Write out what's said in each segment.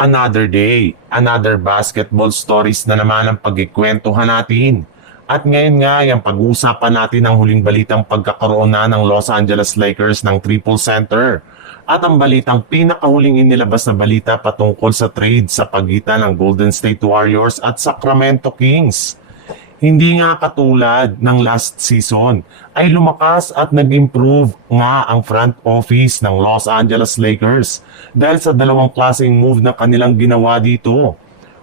Another day, another basketball stories na naman ang pagkikwentuhan natin. At ngayon nga, yung pag-uusapan natin ang huling balitang pagkakaroon na ng Los Angeles Lakers ng Triple Center. At ang balitang pinakahuling inilabas na balita patungkol sa trade sa pagitan ng Golden State Warriors at Sacramento Kings. Hindi nga katulad ng last season, ay lumakas at nag-improve nga ang front office ng Los Angeles Lakers dahil sa dalawang klaseng move na kanilang ginawa dito.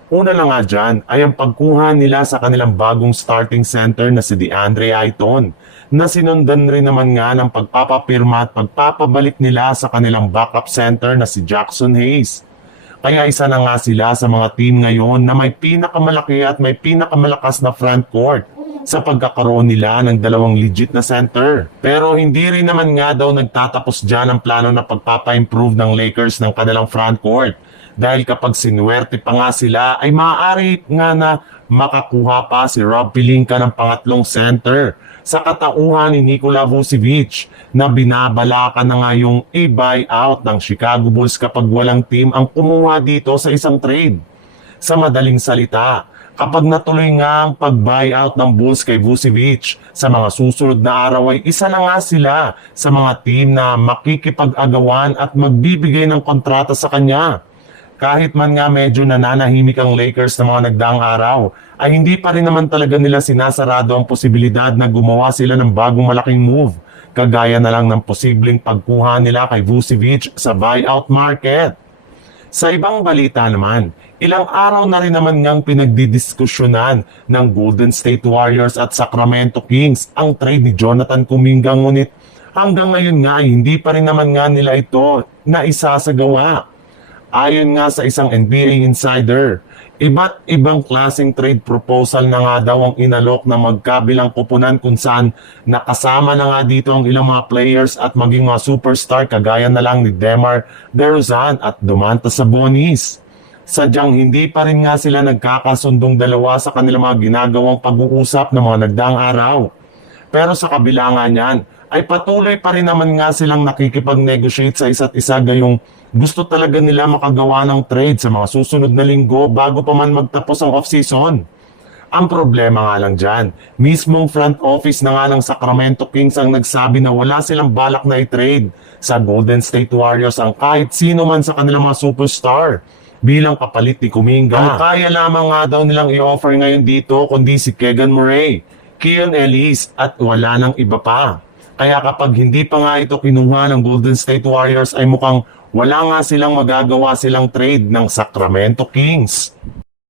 Una na nga dyan ay ang pagkuha nila sa kanilang bagong starting center na si DeAndre Ayton na sinundan rin naman nga ng pagpapapirma at pagpapabalik nila sa kanilang backup center na si Jackson Hayes. Kaya isa na nga sila sa mga team ngayon na may pinakamalaki at may pinakamalakas na front court sa pagkakaroon nila ng dalawang legit na center. Pero hindi rin naman nga daw nagtatapos dyan ang plano na pagpapa-improve ng Lakers ng kanilang front court. Dahil kapag sinuwerte pa nga sila ay maaari nga na makakuha pa si Rob Pelinka ng pangatlong center sa katauhan ni Nikola Vucevic na binabalakan na nga yung i-buyout ng Chicago Bulls kapag walang team ang kumuha dito sa isang trade. Sa madaling salita, kapag natuloy nga ang pag-buyout ng Bulls kay Vucevic, sa mga susunod na araw ay isa na nga sila sa mga team na makikipag-agawan at magbibigay ng kontrata sa kanya. Kahit man nga medyo nananahimik ang Lakers na mga nagdaang araw, ay hindi pa rin naman talaga nila sinasarado ang posibilidad na gumawa sila ng bagong malaking move, kagaya na lang ng posibleng pagkuha nila kay Vucevic sa buyout market. Sa ibang balita naman, ilang araw na rin naman ngang pinagdidiskusyonan ng Golden State Warriors at Sacramento Kings ang trade ni Jonathan Kuminga, ngunit hanggang ngayon nga ay hindi pa rin naman nga nila ito na isasagawa. Ayon nga sa isang NBA insider, iba't ibang klaseng trade proposal na nga daw ang inalok na magkabilang kupunan kung saan nakasama na nga dito ang ilang mga players at maging mga superstar kagaya na lang ni DeMar DeRozan at Domantas Sabonis. Sadyang hindi pa rin nga sila nagkakasundong dalawa sa kanilang mga ginagawang pag-uusap ng mga nagdaang araw. Pero sa kabila nga niyan, ay patuloy pa rin naman nga silang nakikipag-negotiate sa isa't isa gayong gusto talaga nila makagawa ng trade sa mga susunod na linggo bago pa man magtapos ang off-season. Ang problema nga lang dyan, mismong front office na nga ng Sacramento Kings ang nagsabi na wala silang balak na i-trade sa Golden State Warriors ang kahit sino man sa kanilang mga superstar bilang kapalit ni Kuminga. Ang kaya lamang nga daw nilang i-offer ngayon dito kundi si Keegan Murray, Keon Ellis at wala nang iba pa. Kaya kapag hindi pa nga ito kinuha ng Golden State Warriors ay mukhang wala nga silang magagawa silang trade ng Sacramento Kings.